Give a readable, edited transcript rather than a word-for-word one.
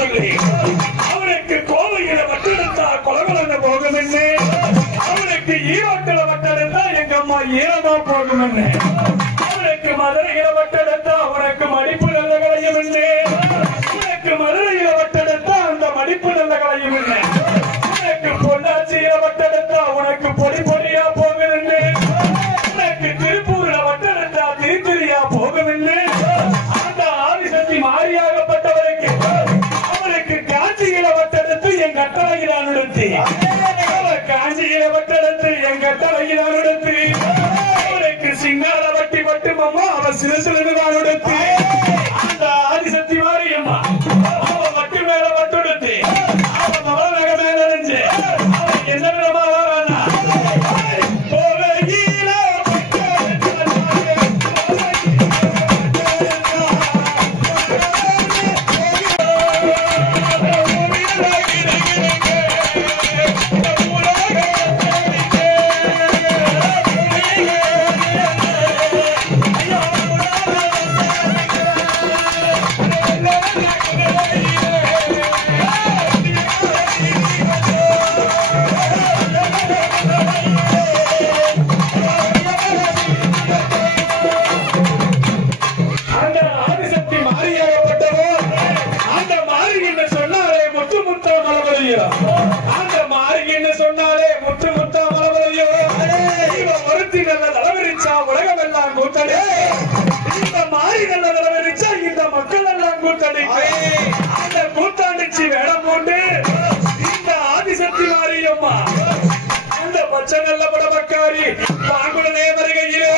சொல்லி அவனுக்கு கோவையில வட்டெடுத்தா கொலகலன்னு போகும் என்ன, அவனுக்கு ஈரோட்டில வட்டெடுத்தா எங்க அம்மா ஈரமா போகும் என்ன, அவனுக்கு மதுரையில வட்டெடுத்தா அவனுக்கு மடிப்பு நல்ல கலையும் என்ன, உனக்கு மதுரையில வட்டெடுத்தா அந்த மடிப்பு நல்ல கலையும் என்ன, உனக்கு பொள்ளாச்சியில வட்டெடுத்தா உனக்கு பொடி பொடியா போகும் என்ன, உனக்கு திருப்பூர்ல வட்டெடுத்தா திருத்திரியா போகும் என்ன, அந்த ஆதிசக்தி மாறியாகப்பட்டவருக்கு அவனுக்கு காஞ்சியில வட்டெடுத்து என் கட்டளையில நிறுத்தி, காஞ்சியில வட்டெடுத்து என் கட்டளையில நிறுத்தி, அவனுக்கு சிங்கார வட்டி மட்டுமம்மா அவன் சிறு சிறுதான் எடுத்து, அந்த ஆதிசக்தி மாரியம்மா அவன் வட்டி மேல வட்டெடுத்து அவன் மகள் நகை மேல இருந்து அவன் என்ன விதமா வரானா அந்த மாறின்னு சொன்னாலே முற்று முத்தா மலவரையோ ஒருத்தி நல்ல தலைவரிச்சா உலகம் எல்லாம் கூட்டணி, இந்த மாறி நல்ல தலைவரிச்சா இந்த மக்கள் எல்லாம் கூட்டணி, அந்த கூட்டாண்டிச்சு வேடம் போட்டு இந்த ஆதிசக்தி மாரியம்மா அந்த பச்சை நல்ல படமக்காரி பாங்குடனே வருகையிலே